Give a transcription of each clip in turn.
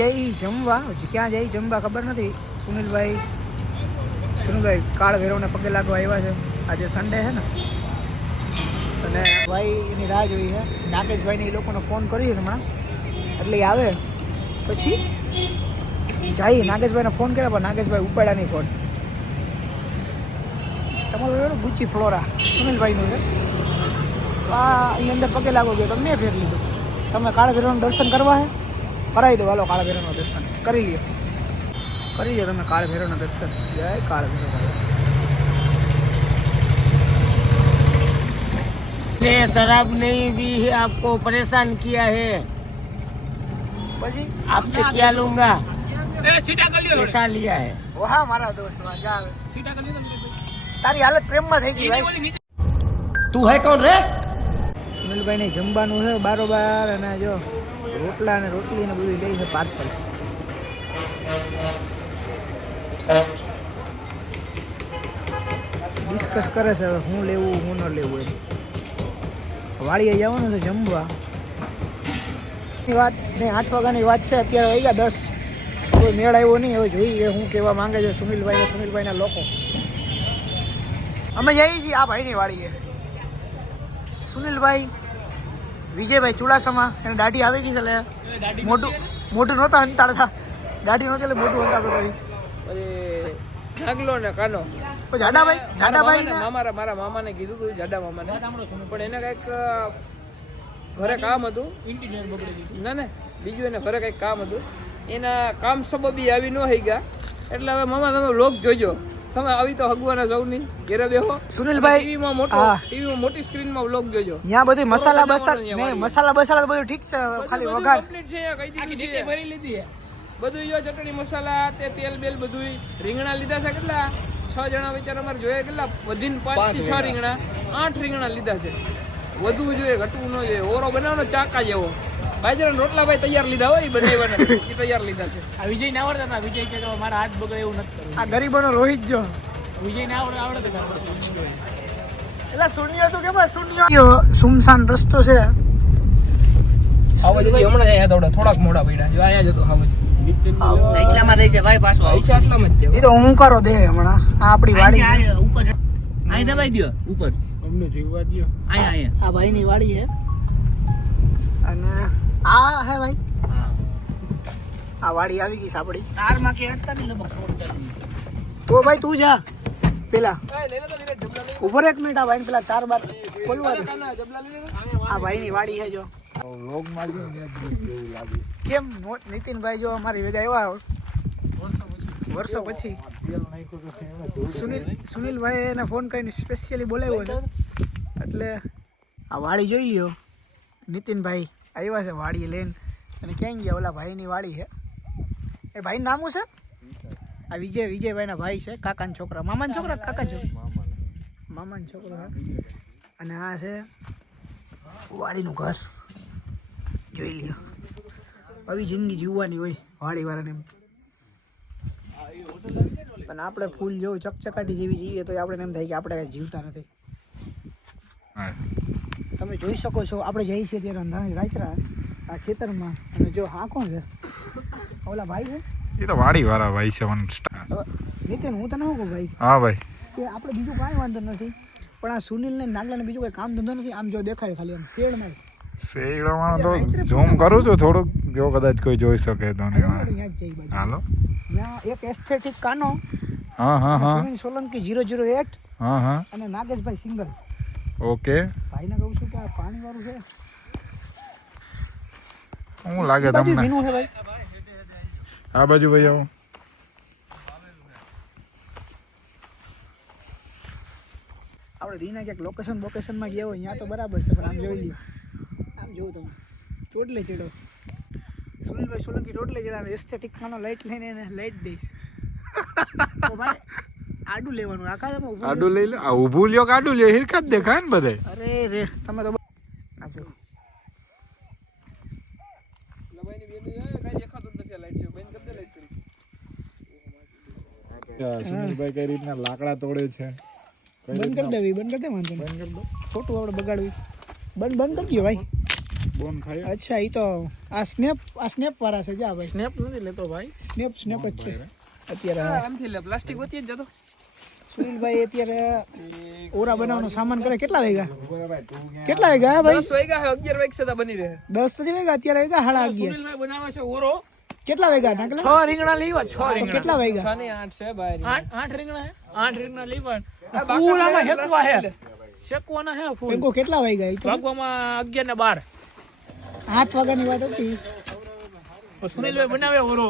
જઈ જમવા ક્યાં જઈ જમવા ખબર નથી. સુનિલભાઈ કાળ ભૈરવને પગે લાગવા આવ્યા છે. આજે સન્ડે છે ને, અને ભાઈ એની રાહ જોઈ છે. નાગેશભાઈને એ લોકોને ફોન કર્યો હમણાં, એટલે એ આવે પછી જાય. નાગેશભાઈને ફોન કર્યા પણ નાગેશભાઈ ઉપાડ્યા નહીં ફોન. તમારું એવડું ગુચ્ચી ફ્લોરા સુનિલભાઈનું છે. આ અહીં અંદર પગે લાગો ગયો તો મેં ફેર લીધું. તમે કાળ ભૈરવનું દર્શન કરવા છે, કરાવી દો. હાલો કાળ ભૈરવનું દર્શન કરી લો તમે કાળ ભૈરવના દર્શન. જય કાળ ભૈરવ. ने शराब नहीं भी है, आपको परेशान किया है, પછી आपसे क्या लूंगा, पैसा लिया है. ઓહા મારા દોસ્ત જા તારી હાલત પ્રેમમાં થઈ ગઈ ભાઈ. तू है कौन रे? સુનિલભાઈને જમવાનું છે બારોબાર, અને જો રોટલા અને રોટલી ને બધું લે છે પાર્સલ. ડિસ્કસ કરે છે હવે હું લેવું હું ન લેવું એમ. વાડીએ જવાનું છે જમવા. વાત નહીં, 8 વાગ્યાની વાત છે, અત્યારે વાગ્યા 10. કોઈ મેળ આવ્યો નહીં. હવે જોઈએ શું કહેવા માંગે છે સુનિલભાઈના લોકો. અમે જઈએ છીએ આ ભાઈની વાડીએ. સુનિલભાઈ વિજયભાઈ ચુડાસમા, એને દાઢી આવી ગઈ છે. એટલે મોઢું નહોતા હંતાડતા, દાઢી નહોતી એટલે મોઢું હંતાડતો. પછી નાગલો ને કાનો જાડાભાઈ મારા મામાને કીધું હતું, જાડા મામાને, પણ એને કઈક ઘરે કામ હતું. ઇન્ટિરિયર બગડી દીધું. ના બીજું એને ઘરે કઈક કામ હતું. એના કામ સબબી આવી ન થઈ ગયા. એટલે હવે મામા તમે વ્લોગ જોજો. તમે આવી તો હગવાના સૌની ઘેરે બેહો. સુનિલભાઈ ટીવીમાં મોટી સ્ક્રીનમાં વ્લોગ જોજો. ત્યાં બધી મસાલા બસાલા બધું ઠીક છે, ખાલી વઘાર કમ્પ્લીટ છે. કઈ દીધી ભરી લીધી બધું. જો ચટણી મસાલા તે તેલ બેલ બધું. રીંગણા લીધા છે કેટલા 6 જણા વિચાર અમારે જોઈએ. કેટલા વધીને 5 થી 6 રીંગણા 8 રીંગણા લીધા છે. વધવું જોઈએ, ઘટવું ન જોઈએ. ઓરો બનાવવાનો ચાકા જેવો. બાજરાના રોટલા ભાઈ તૈયાર લીધા હોય, બનાવવાના એ તૈયાર લીધા છે. આ વિજય ના આવડતા હતા. વિજય કે મારા હાથ બગડે એવું નથી કરવું. આ ગરીબોનો રોહિત જો વિજય ના આવડે એટલે શૂન્ય હતું કે શૂન્ય. સુમસાન રસ્તો છે. હમણાં અહીંયા થોડાક મોડા પડ્યા જો. અહીંયા જતો એટલામાં રહી છે ભાઈ પાછો આટલામાં જ છે. એ તો હું કરો દે હમણાં. આ આપણી વાડી ઉપર અહીં દબાઈ દો ઉપર. અમને જીવવા દો. અહીંયા આ ભાઈની વાડી છે. અને આ હે ભાઈ આ વાડી આવી ગઈ સાપડી. તારમાં કે અટતા નહીં લગભગ 16 તો ભાઈ તું જા પેલા ઉપર 1 મિનિટ. આ ભાઈ પેલા 4 બાર ખોલવા દે. આ ભાઈની વાડી છે જો. કેમ નીતિનભાઈ જો અમારી ભેગા આવ્યા વર્ષો પછી. સુનિલભાઈ એને ફોન કરીને સ્પેશિયલી બોલાવ્યો છે. એટલે આ વાડી જોઈ લ્યો. નીતિનભાઈ આવ્યા છે વાડી લઈને. અને ક્યાં ગયા ઓલા ભાઈની વાડી છે. એ ભાઈનું નામ શું છે? આ વિજયભાઈના ભાઈ છે. કાકાના છોકરા, મામાના છોકરા, કાકાના છોકરા, મામાના છોકરા. અને આ છે વાડીનું ઘર. જોઈ લ્યો. આવી જિંદગી જીવવાની હોય વાડીવાળાને. પણ આપણે ફૂલ જેવું ચકચકાટી જેવી જીવીએ તો આપણે એમ થાય કે આપણે કાંઈ જીવતા નથી. તમે જોઈ શકો છો આપણે જઈએ છીએ ત્યારે રાત્રા આ ખેતરમાં. અને જો હા કોણ છે? ઓલા ભાઈ છે. એ તો વાડી વાળા ભાઈ છે. નીતિન હું તને શું કહું ભાઈ? હા ભાઈ, કે આપણે બીજું કાંઈ વાંધો નથી, પણ આ સુનિલને નાગલાને બીજું કંઈ કામ ધંધો નથી. આમ જો દેખાય ખાલી આમ શેડમાં તો ઝૂમ કરું છું થોડુંક, જો કદાચ કોઈ જોઈ શકે તો. હાલો, ત્યાં એક એસ્થેટિક કાનો. હા સુનિલ સોલંકી 008. હા અને નાગેશભાઈ સિંગલ. ઓકે. ભાઈને કહું છું કે આ પાણી વાળું છે. શું લાગે તમને? ભીનું છે ભાઈ. આ બાજુ ભાઈ આવો. આપણે દીના ક્યાંક લોકેશનમાં ગયા હોય ત્યાં તો બરાબર છે, પણ આમ જોઈ લ્યો. આમ જોઉં તમે ટોટલે ચડો. સુનિલભાઈ સોલંકી ટોટલે ચડાવે. એસ્થેટિક ખાનો લાઈટ લઈને એને લાઈટ દઈશ. તો ભાઈ આડું લેવાનું. આખા તમે આડું લઈ લો. આ ઊભું લ્યો કે આડું લ્યો? હિરકા જ દેખાય ને બધે. અરે રે તમે તો આપજો. સુનિલભાઈ કઈ રીતના લાકડા તોડે છે. બંધ કરી દેવી. બંધ કરી દે વાંધો. બંધ કરી દો. ખોટું આપણે બગાડવી. બંધ કરી દો ભાઈ. બોન ફાયર અચ્છા ઈ તો આ સ્નેપ વાળા છે જા ભાઈ સ્નેપ નથી લેતો ભાઈ. સ્નેપ જ છે અત્યારે આમથી લે પ્લાસ્ટિક હોતી જ જતો. સુનિલભાઈ અત્યારે ઓરા બનાવવાનો સામાન કરે કેટલા વાગ્યા ભાઈ 10 વાગ્યા હે 11 વાગ્યા સુધી બની રહે. 10 તો વાગ્યા અત્યારે વાગ્યા 11:30 સુનિલભાઈ બનાવે છે ઓરો. કેટલા વાગ્યા નાકલા 6 રીંગણા લેવા 6 રીંગણા. કેટલા વાગ્યા 6 ની 8 છે ભાઈ. 8 રીંગણા હે 8 રીંગણા લેવા. ફૂલ આમાં હેકવા હે. શેકવાના હે ફૂલ. પેંકો કેટલા વાગ્યા ઈ તો ભાગવામાં 11 ને 12. 8 વાગ્યાની વાત હતી. સુનિલભાઈ બનાવે ઓરો.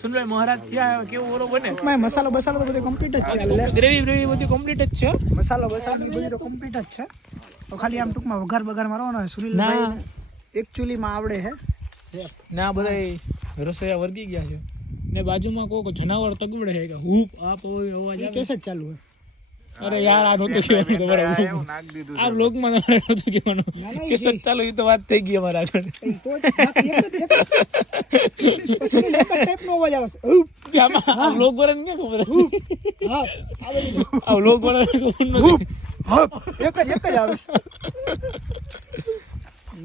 સુનિલભાઈ મહારાજ થયા કેવો ઓરો બને. મસાલો તો બધું કમ્પ્લીટ જ છે એટલે ગ્રેવી બધું કમ્પ્લીટ જ છે. મસાલો બધું તો કમ્પ્લીટ જ છે તો ખાલી આમ ટૂંકમાં વઘાર મારવાનો હોય સુનિલભાઈ એકચ્યુઅલી માં આવડે હે ના બધા રસોઈયા વર્ગી ગયા છે ને બાજુમાં કોક જનાવર તગવડે છે કે હૂપ આ અવાજ આવે. કેસેટ ચાલુ હે અરે યાર આ નહોતું કહેવાનું તમારે આ બ્લોગમાં તમારે નહોતું કહેવાનું કેસેટ ચાલુ એ તો વાત થઈ ગઈ અમારા આગળ. તો સુનિલ એક ટાઈપનો અવાજ આવે છે આમાં આ બ્લોગ વાળાને ક્યાં ખબર હતી? હા આ બ્લોગ વાળાને ખબર નથી. એક જ આવે છે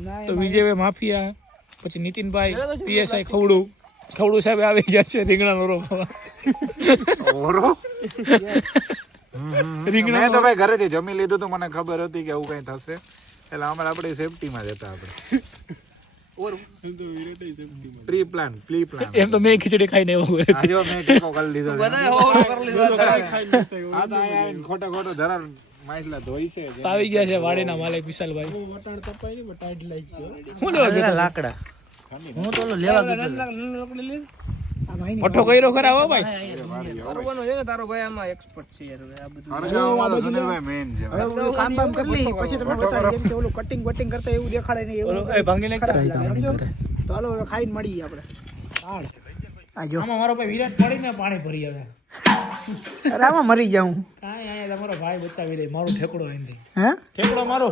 ના તો વિજયભાઈ માફિયા પછી નીતિનભાઈ પીએસઆઈ ખવડું સાહેબ આવી ગયા છે રીંગણાનો ઓરો ખાવા. ઓરો મેં તો ભાઈ ઘરેથી જમી લીધું તો મને ખબર હતી કે આવું કઈ થશે એટલે અમારે આપણી સેફટીમાં જ હતા આપણે. પ્રી પ્લાન એમ તો મેં ખીચડી ખાઈને આવ્યો. આજો મેં ટેકો કરી લીધો છે. આ તો અહીંયા આવીને ખોટો ધરાર માછલા ધોઈ છે તો આવી ગયા છે વાડીના માલિક વિશાલભાઈ. શું લેવા ગયા? લાકડા હું તો ઓલો લેવા ગયો આ ભાઈ મોટો કર્યો ખરા હો ભાઈ. કરવાનો છે ને તારો ભાઈ આમાં એક્સપર્ટ છે યાર આ બધું. હરગાવમાં તો સુનિલભાઈ મેન છે. હવે બધું કામ કરી લઈ પછી તમને બતાવી જેમ કે ઓલું કટિંગ કરતા એવું દેખાડે નહીં એવું ભાંગી નાખ સમજો? તો હાલો હવે ખાઈને મળીએ આપણે આજો આમાં મારો ભાઈ વિરાટ પડીને પાણી ભરી આવે. અરે આમાં મરી જાઉં કાંઈ અહીંયા તમારો ભાઈ બચાવી દે મારો ઠેકડો એનથી. હે ઠેકડો મારો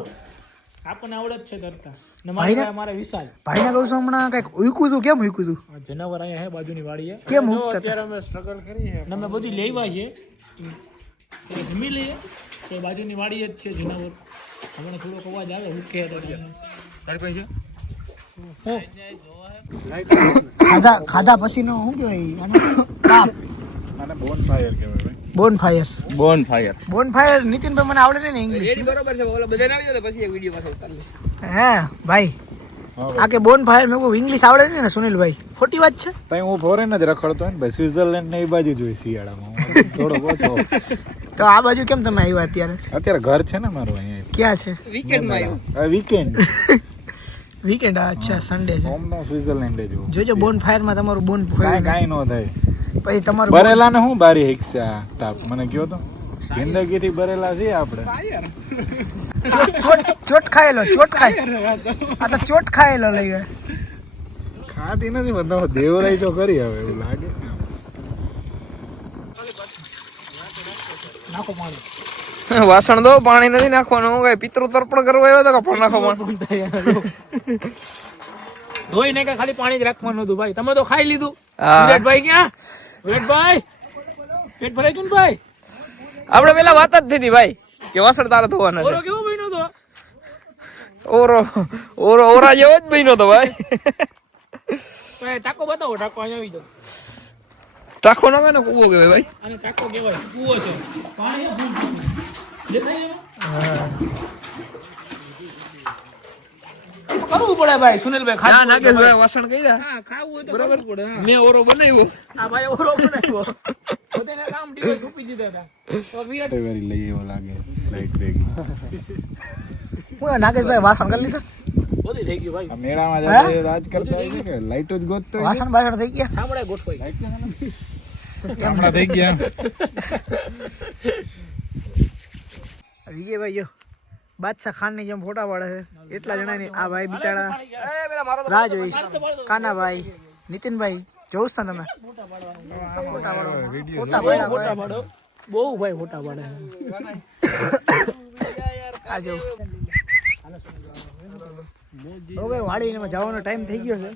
આપણને આવડે જ છે કરતા ને મારા મારે વિશાલ ભાઈને કહું છું હમણાં કઈક ઉઈકું છું કેમ ઉઈકું છું આ જનાવર અહીંયા હે બાજુની વાડીએ કેમ ઉકતા અત્યારે અમે સ્ટ્રગલ કરી છે અમે બધી લેવા છે એટલે જમી લઈએ તો બાજુની વાડી જ છે જનાવર હમણાં થોડોક અવાજ આવે ઉકે તારી પાસે ખાધા પછીનો શું કહેવાય આને? કાપ અને બોન ફાયર કહેવાય ભાઈ. બોન ફાયર નીતિનભાઈ મને આવડે ને ઇંગ્લિશ બરોબર છે ઓલા બધાને આવી જાય પછી એક વિડિયો પાછો ઉતારી હે ભાઈ આ કે બોન ફાયર મેં કોઈ ઇંગ્લિશ આવડે ને સુનિલભાઈ ખોટી વાત છે તઈ હું ફોરેન જ રખડતો હોય ને ભાઈ સ્વિટરલેન્ડ ને એ બાજુ જોઈ શિયાળામાં થોડો ઓછો. તો આ બાજુ કેમ તમે આવ્યા અત્યારે ઘર છે ને મારું અહીંયા ક્યાં છે વીકેન્ડમાં આવ્યો વીકેન્ડ વીકેન્ડ અચ્છા સન્ડે છે હોમ નો સ્વિટરલેન્ડ જ જોઉં. જોજો બોન ફાયર માં તમારું બોન ફાયર કાંઈ નો થાય. પછી તમારું બરેલા ને હું બારી હિકસે આ તાપ મને કયો તો જિંદગી થી બરેલા છીએ આપણે. ચોટ ખાયેલો આ તો ચોટ ખાયેલો લઈ ગયા ખાતી નથી બધા દેવરાઈ તો કરી હવે એવું લાગે. નાખો પાણી વાસણ દો પાણી નથી નાખવાનું હું કઈ પિતૃ તર્પણ કરવા આવ્યો તો કે પણ નાખો ધોઈ ને ખાલી પાણી જ રાખવાનું હતું ભાઈ તમે તો ખાઈ લીધું વિરાટભાઈ ક્યાં વિરાટભાઈ પેટ ભરાઈ ગયું ને ભાઈ આપણે પેલા વાત જ થઈ હતી ભાઈ કે વાસણ તારે ધોવાના છે. ઓરો કેવો બન્યો તો ઓરા જેવો જ બન્યો તો ભાઈ ટાકો બતાવો ટાકો અહીંયા આવી જાવ ટાકો ના ને કૂવો કહેવાય ભાઈ અને ટાકો કહેવાય કૂવો છે પાણી દેખાય કરવું પડે ભાઈ સુનિલભાઈ ખાધું નાગેશભાઈ વાસણ કર્યા હા ખાવું હોય તો બરાબર પડે મેં ઓરો બનાવ્યો આ ભાઈ ઓરો બનાવ્યો પોતાને કામ ડિવાઇસ ઉપી દીધા હતા તો વિરાટ વેરી લઈ એવો લાગે લાઈટ ભેગી. હું નાગેશભાઈ વાસણ કરી લીધા બધી થઈ ગયું ભાઈ આ મેળામાં જાય રાજ કરતા હોય છે કે લાઈટો જ ગોતતો હોય. વાસણ બાસણ થઈ ગયા સાંભળે ગોઠવાઈ હમણાં થઈ ગયા. વિજયભાઈ જો બાદશાહ ખાન ની જેમ ફોટા પાડે છે એટલા જણા ની આ ભાઈ બિચારા રાહ જોઈશ કાનાભાઈ નીતિનભાઈ જોઉં છો તમે ફોટા પાડો બહુ ભાઈ ફોટા પાડે આ જો હવે વાડીને જવાનો ટાઈમ થઈ ગયો છે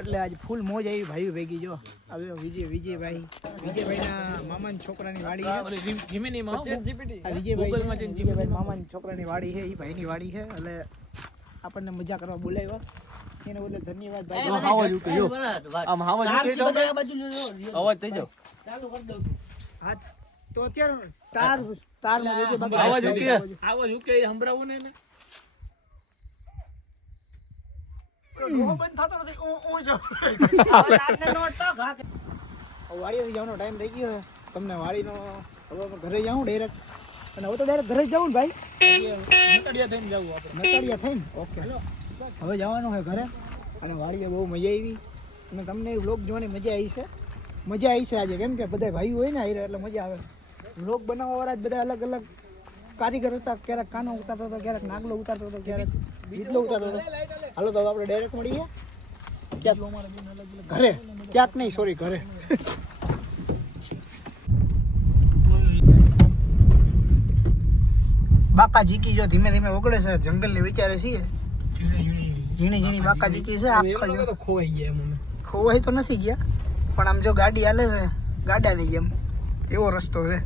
એટલે આજે ફૂલ મોજ આવી ભાઈ ભેગી જો આવ્યો વિજયભાઈના મામાના છોકરાની વાડી છે વિજયભાઈ મામાના છોકરાની વાડી છે એ ભાઈની વાડી છે એટલે આપણને મજા કરવા બોલાવ્યા એને બદલે ધન્યવાદ ભાઈ. આમ હાવ જ ઉતરી જાવ અવાજ થઈ જાવ હા તો અત્યારે તાર આવાજ ઉકે આવો યુકે સંભળાવું ને બંધ થતો નથી વાડીએ જવાનો ટાઈમ થઈ ગયો છે તમને વાડીનો હવે ઘરે જાઉં ડાયરેક્ટ અને હવે તો ડાયરેક્ટ ઘરે જ જાઉં ને ભાઈ નતડિયા થઈને જવું આપણે નતડિયા થઈને ઓકે હવે જવાનું છે ઘરે અને વાડીએ બહુ મજા આવી અને તમને વ્લોગ જોવાની મજા આવી છે આજે કેમ કે બધા ભાઈઓ હોય ને આયરે એટલે મજા આવે વ્લોગ બનાવવાવાળા જ બધા અલગ અલગ કારીગર હતા ક્યારેક કાનો ઉતારતો હતો ક્યારેક નાગલો ઉતારતો હતો ક્યારેક વીટલો ઉતારતો હતો હાલો તો આપણે ડાયરેક્ટ મળીએ ઘરે ક્યાંક નહીં સોરી ઘરે બાકા જીકી જો ધીમે ધીમે ઓગળે છે જંગલની વિચારે છીએ ઝીણી બાકા જીકી છે આખા ખોવાઈ ગયા મને ખોવાઈ તો નથી ગયા પણ આમ જો ગાડી હાલે છે ગાડાની જેમ એવો રસ્તો છે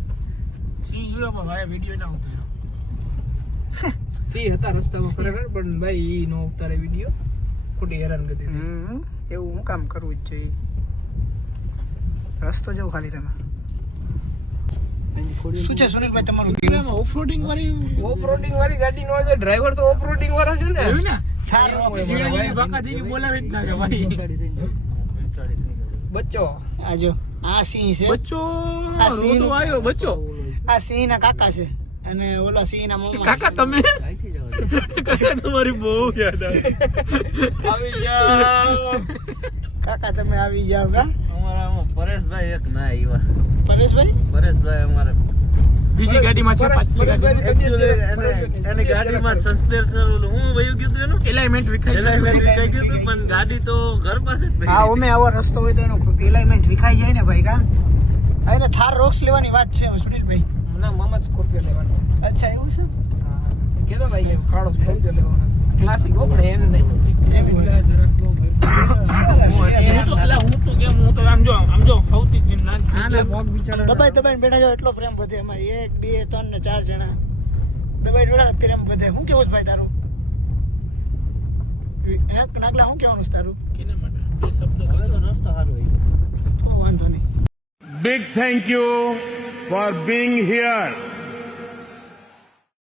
સી જોયો પણ ભાઈ વિડિયો ના ઉતાર્યો સી હતા રસ્તામાં ખરેખર પણ ભાઈ ઈ નો ઉતારે વિડિયો ખોટી હેરાન કરી દીધી એવું હું કામ કરવું જ જોઈએ રસ્તો જો ખાલી તમે શું છે સુનિલભાઈ તમારું ઓફરોડિંગ વાળી ગાડી નો છે ડ્રાઈવર તો ઓફરોડિંગ વાળો છે ને એવું ને બાકા દીદી બોલાવી જ ના કે ભાઈ બચ્ચો આજો આ સિંહ છે બચ્ચો રોતો આવ્યો બચ્ચો આ સિંહ ના કાકા છે અને ઓલા સિંહ ના મોમા કાકા તમે કાકા તમારી બહુ યાદ આવી જાઓ કાકા તમે આવી જાવ કા અમારા પરેશભાઈ એક ના આવ્યા પરેશભાઈ અમારે બીજી ગાડીમાં છે પાછલી ગાડી એની ગાડીમાં સસ્પેન્શન હું વયું કીધું એનું એલાઇનમેન્ટ વિખાઈ કીધું પણ ગાડી તો ઘર પાસે જ હા ઓમે આવો રસ્તો હોય તો એનો એલાઇનમેન્ટ વિખાઈ જાય ને ભાઈ કા એને થાર રોક્સ લેવાની વાત છે સુનિલભાઈ ના મામા સ્કોર્પિયો લેવાનો અચ્છા એવું છે કેતો ભાઈ કાળો સ્કોર્પિયો લેવાનો ક્લાસિક હો પણ એને નહીં હું તો આમ જો સૌથી દબાઈ બેઠા જાવ એટલો પ્રેમ વધે એમાં 1 2 3 ને 4 જણા દબાઈ બેઠા પ્રેમ વધે હું કેવું છે ભાઈ તારું એક નાગલા હું કહેવાનું છે તારું કેના માટે બે શબ્દ રસ્તો સારો હોય તો વાંધો નહીં Big thank you for being here.